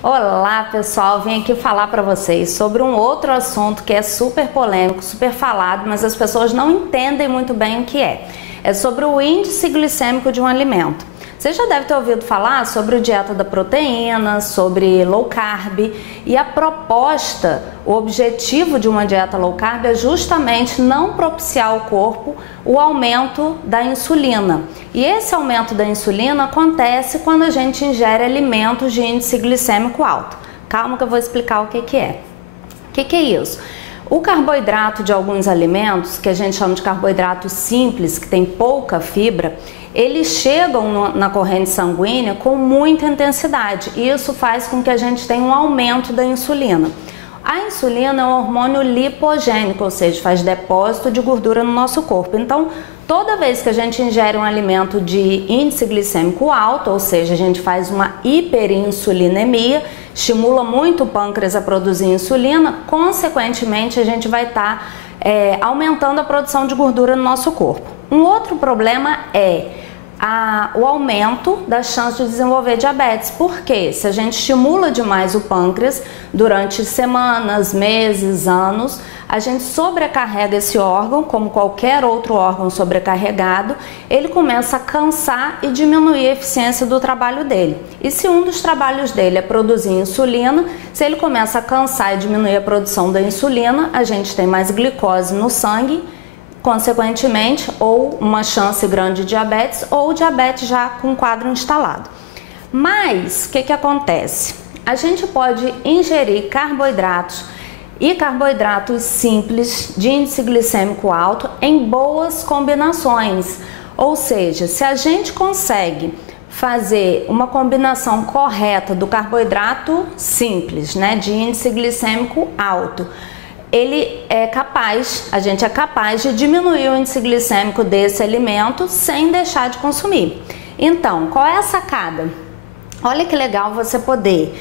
Olá pessoal, vim aqui falar para vocês sobre um outro assunto que é super polêmico, super falado, mas as pessoas não entendem muito bem o que é. É sobre o índice glicêmico de um alimento. Você já deve ter ouvido falar sobre dieta da proteína, sobre low carb, e a proposta, o objetivo de uma dieta low carb é justamente não propiciar ao corpo o aumento da insulina. E esse aumento da insulina acontece quando a gente ingere alimentos de índice glicêmico alto. Calma que eu vou explicar o que é. O que é isso? O carboidrato de alguns alimentos, que a gente chama de carboidratos simples, que tem pouca fibra, eles chegam na corrente sanguínea com muita intensidade e isso faz com que a gente tenha um aumento da insulina. A insulina é um hormônio lipogênico, ou seja, faz depósito de gordura no nosso corpo. Então, toda vez que a gente ingere um alimento de índice glicêmico alto, ou seja, a gente faz uma hiperinsulinemia, estimula muito o pâncreas a produzir insulina, consequentemente a gente vai estar aumentando a produção de gordura no nosso corpo. Um outro problema é o aumento da chance de desenvolver diabetes. Porque se a gente estimula demais o pâncreas durante semanas, meses, anos, a gente sobrecarrega esse órgão, como qualquer outro órgão sobrecarregado, ele começa a cansar e diminuir a eficiência do trabalho dele. E se um dos trabalhos dele é produzir insulina, se ele começa a cansar e diminuir a produção da insulina, a gente tem mais glicose no sangue, consequentemente, ou uma chance grande de diabetes, ou diabetes já com quadro instalado. Mas, o que acontece? A gente pode ingerir carboidratos e carboidratos simples de índice glicêmico alto em boas combinações. Ou seja, se a gente consegue fazer uma combinação correta do carboidrato simples, de índice glicêmico alto, a gente é capaz de diminuir o índice glicêmico desse alimento sem deixar de consumir. Então, qual é a sacada? Olha que legal você poder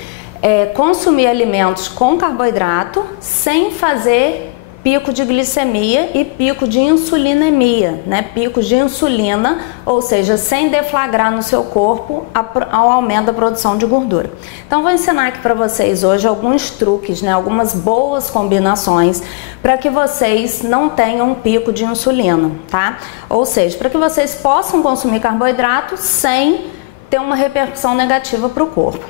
consumir alimentos com carboidrato sem fazer pico de glicemia e pico de insulinemia, pico de insulina, ou seja, sem deflagrar no seu corpo ao aumento da produção de gordura. Então vou ensinar aqui para vocês hoje alguns truques, algumas boas combinações para que vocês não tenham um pico de insulina, tá? Ou seja, para que vocês possam consumir carboidrato sem ter uma repercussão negativa para o corpo.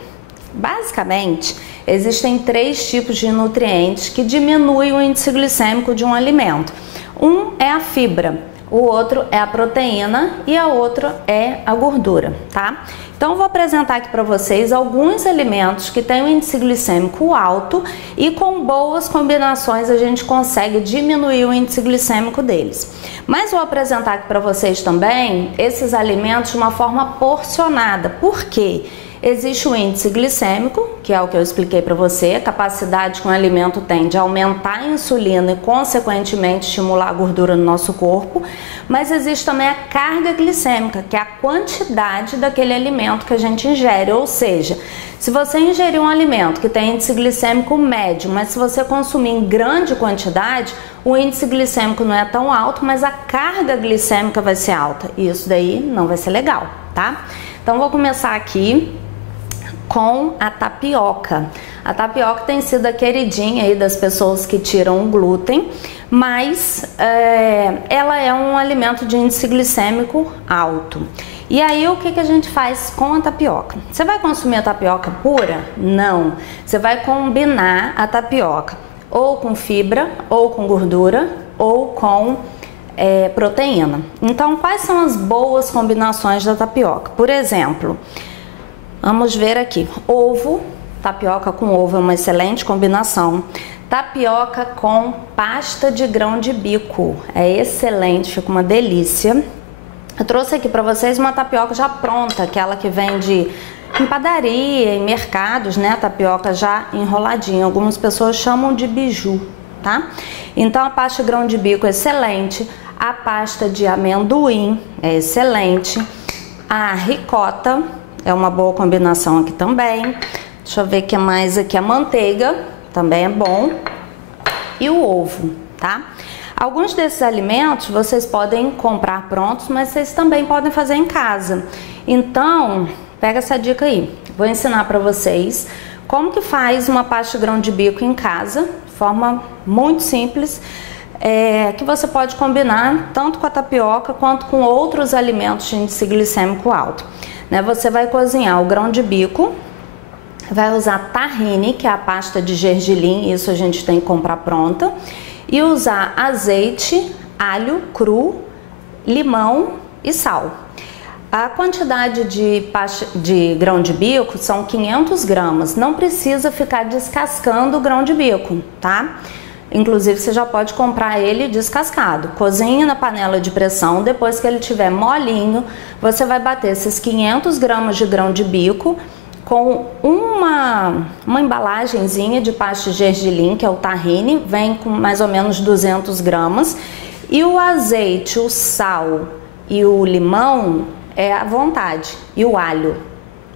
Basicamente, existem 3 tipos de nutrientes que diminuem o índice glicêmico de um alimento. Um é a fibra, o outro é a proteína e a outra é a gordura, tá? Então, eu vou apresentar aqui para vocês alguns alimentos que têm um índice glicêmico alto e com boas combinações a gente consegue diminuir o índice glicêmico deles. Mas vou apresentar aqui para vocês também esses alimentos de uma forma porcionada. Por quê? Existe o índice glicêmico, que é o que eu expliquei para você, a capacidade que um alimento tem de aumentar a insulina e, consequentemente, estimular a gordura no nosso corpo. Mas existe também a carga glicêmica, que é a quantidade daquele alimento que a gente ingere. Ou seja, se você ingerir um alimento que tem índice glicêmico médio, mas se você consumir em grande quantidade, o índice glicêmico não é tão alto, mas a carga glicêmica vai ser alta. E isso daí não vai ser legal, tá? Então, vou começar aqui com a tapioca. A tapioca tem sido a queridinha aí das pessoas que tiram o glúten, mas ela é um alimento de índice glicêmico alto. E aí, o que a gente faz com a tapioca? Você vai consumir a tapioca pura? Não. Você vai combinar a tapioca ou com fibra, ou com gordura, ou com proteína. Então, quais são as boas combinações da tapioca? Por exemplo, vamos ver aqui, ovo, tapioca com ovo é uma excelente combinação. Tapioca com pasta de grão de bico, é excelente, fica uma delícia. Eu trouxe aqui para vocês uma tapioca já pronta, aquela que vende em padaria, em mercados, a tapioca já enroladinha. Algumas pessoas chamam de biju, tá? Então a pasta de grão de bico é excelente, a pasta de amendoim é excelente, a ricota é uma boa combinação aqui também. Deixa eu ver o que mais aqui. A manteiga também é bom. E o ovo, tá? Alguns desses alimentos vocês podem comprar prontos, mas vocês também podem fazer em casa. Então, pega essa dica aí. Vou ensinar para vocês Como que faz uma pasta de grão de bico em casa, de forma muito simples, que você pode combinar tanto com a tapioca quanto com outros alimentos de índice glicêmico alto. Né? Você vai cozinhar o grão de bico, vai usar tahine, que é a pasta de gergelim, isso a gente tem que comprar pronta, e usar azeite, alho cru, limão e sal. A quantidade de grão de bico são 500 gramas, não precisa ficar descascando o grão de bico, tá? Inclusive você já pode comprar ele descascado. Cozinhe na panela de pressão, depois que ele estiver molinho, você vai bater esses 500 gramas de grão de bico com uma embalagenzinha de pasta de gergelim, que é o tahine, vem com mais ou menos 200 gramas. E o azeite, o sal e o limão é à vontade. E o alho.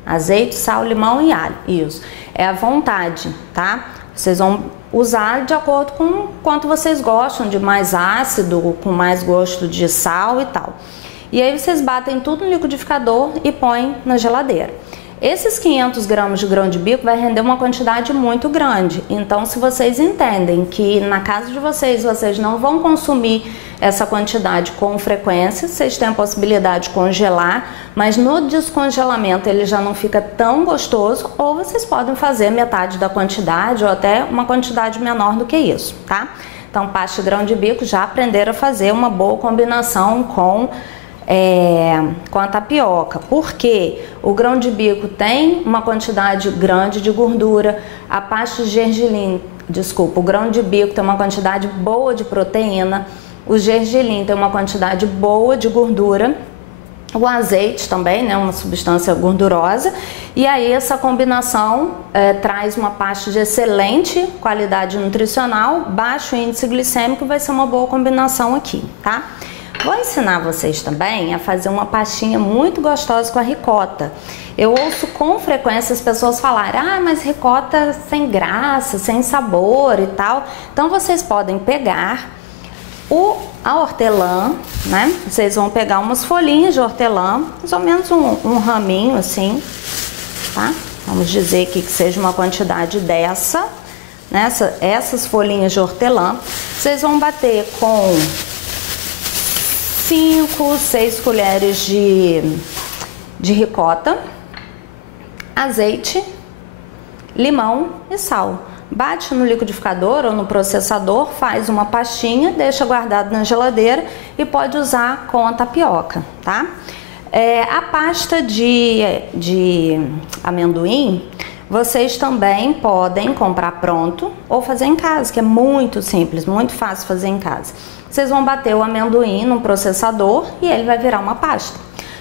Azeite, sal, limão e alho. Isso. É à vontade, tá? Vocês vão usar de acordo com quanto vocês gostam, de mais ácido, com mais gosto de sal e tal. E aí vocês batem tudo no liquidificador e põem na geladeira. Esses 500 gramas de grão de bico vai render uma quantidade muito grande. Então, se vocês entendem que na casa de vocês não vão consumir essa quantidade com frequência, vocês têm a possibilidade de congelar, mas no descongelamento ele já não fica tão gostoso, ou vocês podem fazer metade da quantidade ou até uma quantidade menor do que isso, tá? Então, pasta de grão de bico, já aprenderam a fazer uma boa combinação com a tapioca, porque o grão de bico tem uma quantidade grande de gordura, a pasta de gergelim, o grão de bico tem uma quantidade boa de proteína, o gergelim tem uma quantidade boa de gordura, o azeite também, né, uma substância gordurosa, e aí essa combinação traz uma pasta de excelente qualidade nutricional, baixo índice glicêmico, vai ser uma boa combinação aqui, tá? Vou ensinar vocês também a fazer uma pastinha muito gostosa com a ricota. Eu ouço com frequência as pessoas falarem, mas ricota sem graça, sem sabor e tal. Então vocês podem pegar a hortelã, né? Vocês vão pegar umas folhinhas de hortelã, mais ou menos um raminho assim, tá? Vamos dizer aqui que seja uma quantidade dessa, né? Essas folhinhas de hortelã. Vocês vão bater com 5, 6 colheres de ricota, azeite, limão e sal. Bate no liquidificador ou no processador, faz uma pastinha, deixa guardado na geladeira e pode usar com a tapioca, tá? A pasta de amendoim, vocês também podem comprar pronto ou fazer em casa, que é muito simples, muito fácil fazer em casa. Vocês vão bater o amendoim no processador e ele vai virar uma pasta.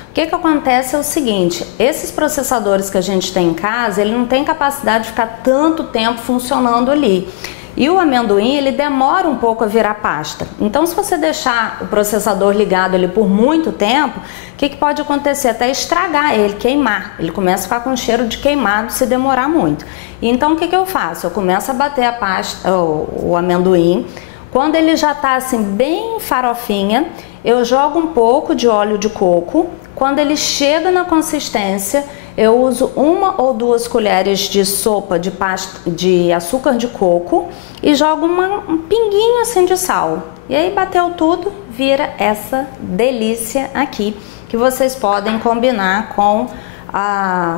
O que acontece é o seguinte, esses processadores que a gente tem em casa, ele não tem capacidade de ficar tanto tempo funcionando ali. E o amendoim, ele demora um pouco a virar pasta. Então, se você deixar o processador ligado ali por muito tempo, o que pode acontecer? Até estragar ele, queimar. Ele começa a ficar com cheiro de queimado se demorar muito. Então, o que eu faço? Eu começo a bater a pasta, o amendoim. Quando ele já está assim bem farofinha, eu jogo um pouco de óleo de coco. Quando ele chega na consistência, eu uso 1 ou 2 colheres de sopa de açúcar de coco e jogo um pinguinho assim de sal. E aí bateu tudo, vira essa delícia aqui, que vocês podem combinar com a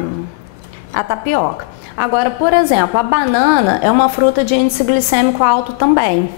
tapioca. Agora, por exemplo, a banana é uma fruta de índice glicêmico alto também.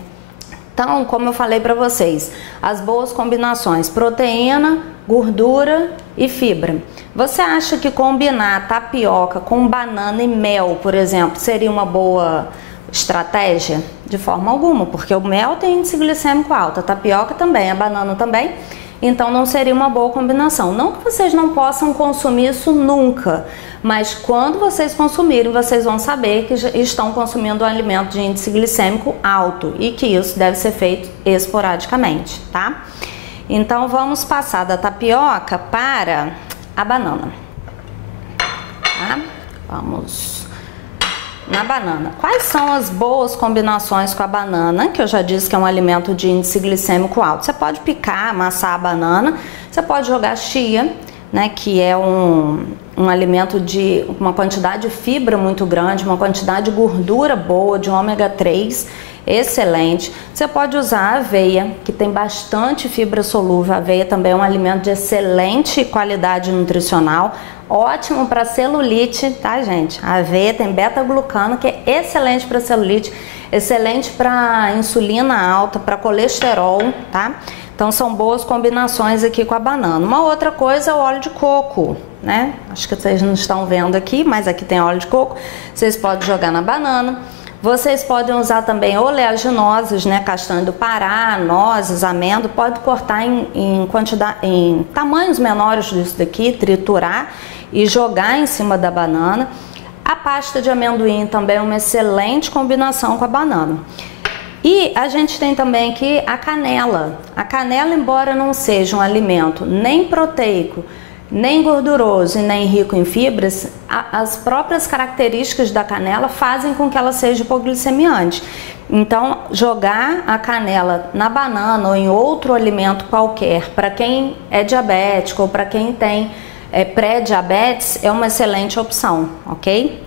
Então, como eu falei para vocês, as boas combinações, proteína, gordura e fibra. Você acha que combinar tapioca com banana e mel, por exemplo, seria uma boa estratégia? De forma alguma, porque o mel tem índice glicêmico alto, a tapioca também, a banana também. Então não seria uma boa combinação. Não que vocês não possam consumir isso nunca, mas quando vocês consumirem, vocês vão saber que já estão consumindo um alimento de índice glicêmico alto e que isso deve ser feito esporadicamente, tá? Então vamos passar da tapioca para a banana, tá? Vamos na banana. Quais são as boas combinações com a banana? Que eu já disse que é um alimento de índice glicêmico alto. Você pode picar, amassar a banana, você pode jogar chia, né, que é um alimento de uma quantidade de fibra muito grande, uma quantidade de gordura boa, de ômega 3, excelente. Você pode usar a aveia, que tem bastante fibra solúvel. A aveia também é um alimento de excelente qualidade nutricional, ótimo para celulite, tá, gente? A aveia tem beta-glucano, que é excelente para celulite, excelente para insulina alta, para colesterol, tá? Então são boas combinações aqui com a banana. Uma outra coisa é o óleo de coco, né? Acho que vocês não estão vendo aqui, mas aqui tem óleo de coco. Vocês podem jogar na banana. Vocês podem usar também oleaginosas, né? Castanha do Pará, nozes, amêndoa. Pode cortar em tamanhos menores disso daqui, triturar e jogar em cima da banana. A pasta de amendoim também é uma excelente combinação com a banana. E a gente tem também aqui a canela. A canela, embora não seja um alimento nem proteico, nem gorduroso e nem rico em fibras, as próprias características da canela fazem com que ela seja hipoglicemiante. Então, jogar a canela na banana ou em outro alimento qualquer, para quem é diabético ou para quem tem pré-diabetes, é uma excelente opção, ok?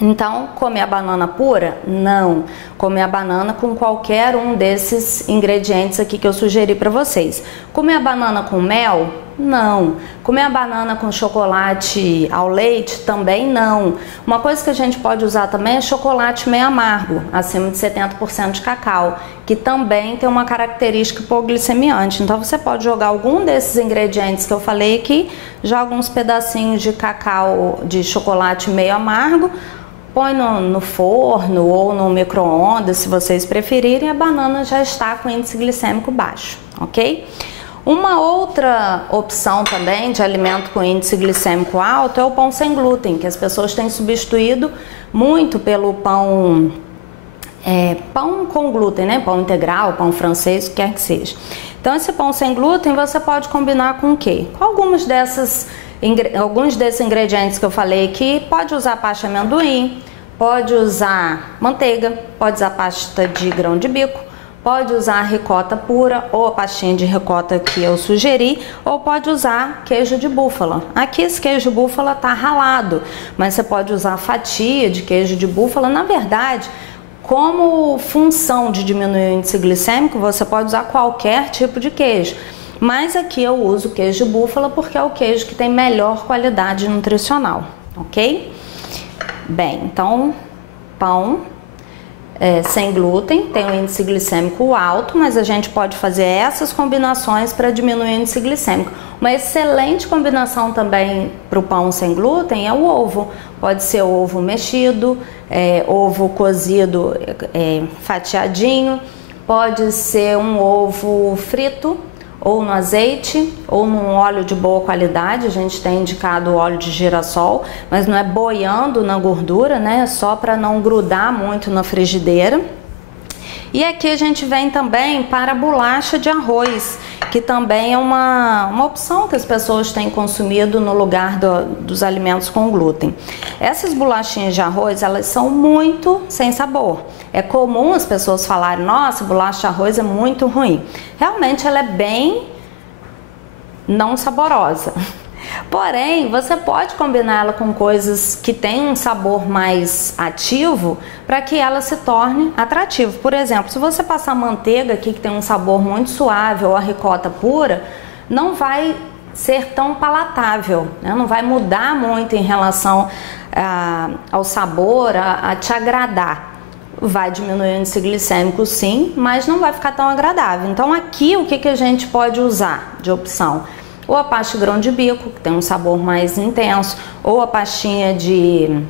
Então, comer a banana pura? Não. Comer a banana com qualquer um desses ingredientes aqui que eu sugeri para vocês. Comer a banana com mel? Não. Comer a banana com chocolate ao leite? Também não. Uma coisa que a gente pode usar também é chocolate meio amargo, acima de 70% de cacau, que também tem uma característica hipoglicemiante. Então, você pode jogar algum desses ingredientes que eu falei aqui, joga uns pedacinhos de cacau, de chocolate meio amargo, põe no forno ou no micro-ondas, se vocês preferirem, a banana já está com índice glicêmico baixo, ok? Uma outra opção também de alimento com índice glicêmico alto é o pão sem glúten, que as pessoas têm substituído muito pelo pão com glúten, né? Pão integral, pão francês, o que quer que seja. Então, esse pão sem glúten você pode combinar com o quê? Com alguns desses ingredientes que eu falei aqui. Pode usar pasta de amendoim, pode usar manteiga, pode usar pasta de grão de bico, pode usar ricota pura ou a pastinha de ricota que eu sugeri, ou pode usar queijo de búfala. Aqui esse queijo de búfala está ralado, mas você pode usar fatia de queijo de búfala. Na verdade, como função de diminuir o índice glicêmico, você pode usar qualquer tipo de queijo. Mas aqui eu uso queijo de búfala porque é o queijo que tem melhor qualidade nutricional, ok? Bem, então, pão sem glúten tem um índice glicêmico alto, mas a gente pode fazer essas combinações para diminuir o índice glicêmico. Uma excelente combinação também para o pão sem glúten é o ovo. Pode ser ovo mexido, ovo cozido fatiadinho, pode ser um ovo frito, ou no azeite, ou num óleo de boa qualidade. A gente tem indicado o óleo de girassol, mas não é boiando na gordura, né? Só para não grudar muito na frigideira. E aqui a gente vem também para a bolacha de arroz, que também é uma opção que as pessoas têm consumido no lugar dos alimentos com glúten. Essas bolachinhas de arroz, elas são muito sem sabor. É comum as pessoas falarem, nossa, bolacha de arroz é muito ruim. Realmente ela é bem não saborosa. Porém, você pode combinar ela com coisas que têm um sabor mais ativo para que ela se torne atrativa. Por exemplo, se você passar manteiga aqui que tem um sabor muito suave ou a ricota pura, não vai ser tão palatável, né? Não vai mudar muito em relação ao sabor, a te agradar. Vai diminuir o índice glicêmico sim, mas não vai ficar tão agradável. Então aqui o que a gente pode usar de opção? Ou a pasta de grão de bico, que tem um sabor mais intenso, ou a pastinha de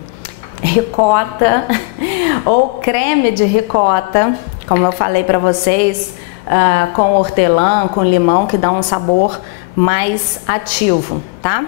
ricota, ou creme de ricota, como eu falei para vocês, com hortelã, com limão, que dá um sabor mais ativo, tá?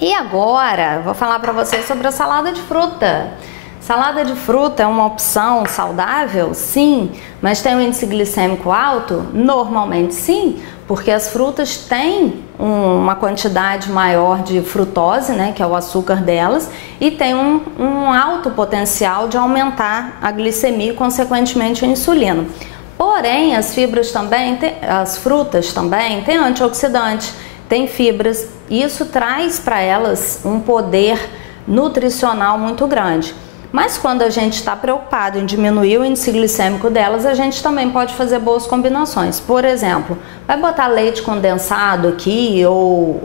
E agora, vou falar para vocês sobre a salada de fruta. Salada de fruta é uma opção saudável? Sim. Mas tem um índice glicêmico alto? Normalmente sim, porque as frutas têm uma quantidade maior de frutose, né, que é o açúcar delas, e tem um alto potencial de aumentar a glicemia e, consequentemente, a insulina. Porém, as frutas também têm antioxidante, tem fibras, e isso traz para elas um poder nutricional muito grande. Mas quando a gente está preocupado em diminuir o índice glicêmico delas, a gente também pode fazer boas combinações. Por exemplo, vai botar leite condensado aqui ou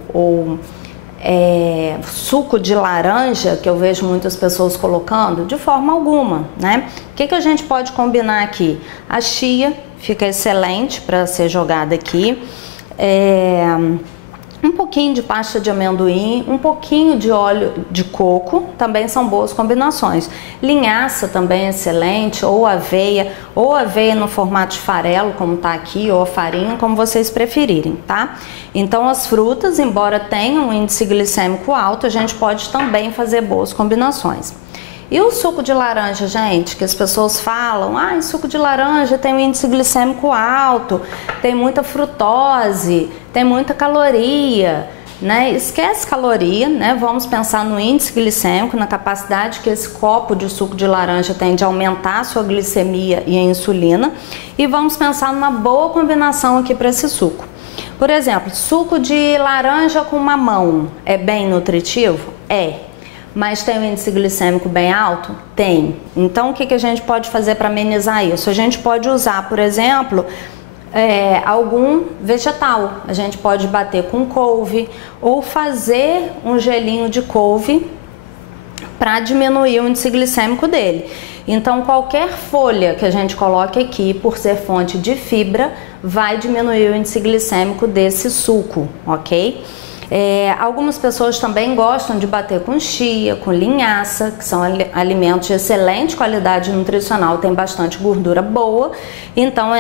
suco de laranja, que eu vejo muitas pessoas colocando, de forma alguma, né? O que a gente pode combinar aqui? A chia fica excelente para ser jogada aqui. Um pouquinho de pasta de amendoim, um pouquinho de óleo de coco, também são boas combinações. Linhaça também é excelente, ou aveia no formato de farelo, como tá aqui, ou a farinha, como vocês preferirem, tá? Então as frutas, embora tenham um índice glicêmico alto, a gente pode também fazer boas combinações. E o suco de laranja, gente, que as pessoas falam, suco de laranja tem um índice glicêmico alto, tem muita frutose, tem muita caloria, né? Esquece caloria, né? Vamos pensar no índice glicêmico, na capacidade que esse copo de suco de laranja tem de aumentar a sua glicemia e a insulina, e vamos pensar numa boa combinação aqui para esse suco. Por exemplo, suco de laranja com mamão é bem nutritivo? Mas tem um índice glicêmico bem alto? Tem. Então, o que a gente pode fazer para amenizar isso? A gente pode usar, por exemplo, algum vegetal. A gente pode bater com couve ou fazer um gelinho de couve para diminuir o índice glicêmico dele. Então, qualquer folha que a gente coloque aqui, por ser fonte de fibra, vai diminuir o índice glicêmico desse suco, ok? Algumas pessoas também gostam de bater com chia, com linhaça, que são alimentos de excelente qualidade nutricional, tem bastante gordura boa. Então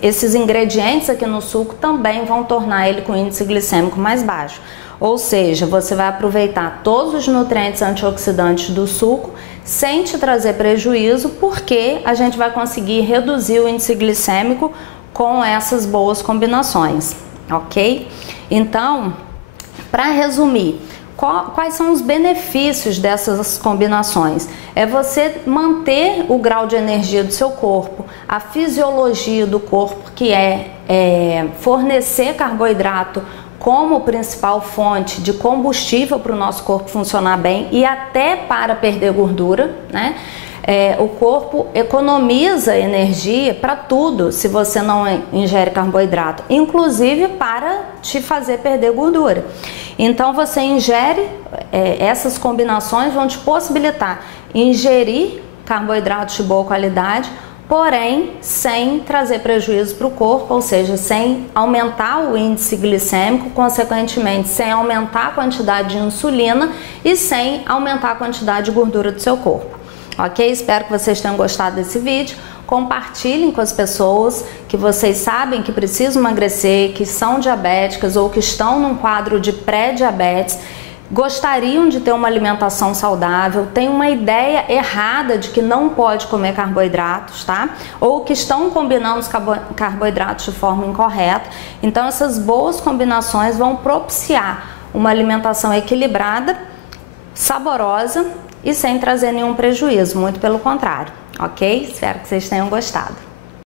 esses ingredientes aqui no suco também vão tornar ele com índice glicêmico mais baixo. Ou seja, você vai aproveitar todos os nutrientes antioxidantes do suco sem te trazer prejuízo, porque a gente vai conseguir reduzir o índice glicêmico com essas boas combinações. Ok? Então, para resumir, quais são os benefícios dessas combinações? É você manter o grau de energia do seu corpo, a fisiologia do corpo, que é fornecer carboidrato como principal fonte de combustível para o nosso corpo funcionar bem e até para perder gordura, né? O corpo economiza energia para tudo se você não ingere carboidrato, inclusive para te fazer perder gordura. Então você ingere, essas combinações vão te possibilitar ingerir carboidratos de boa qualidade, porém sem trazer prejuízo para o corpo, ou seja, sem aumentar o índice glicêmico, consequentemente sem aumentar a quantidade de insulina e sem aumentar a quantidade de gordura do seu corpo. Ok? Espero que vocês tenham gostado desse vídeo. Compartilhem com as pessoas que vocês sabem que precisam emagrecer, que são diabéticas ou que estão num quadro de pré-diabetes, gostariam de ter uma alimentação saudável, têm uma ideia errada de que não pode comer carboidratos, tá? Ou que estão combinando os carboidratos de forma incorreta. Então essas boas combinações vão propiciar uma alimentação equilibrada, saborosa e sem trazer nenhum prejuízo, muito pelo contrário, ok? Espero que vocês tenham gostado.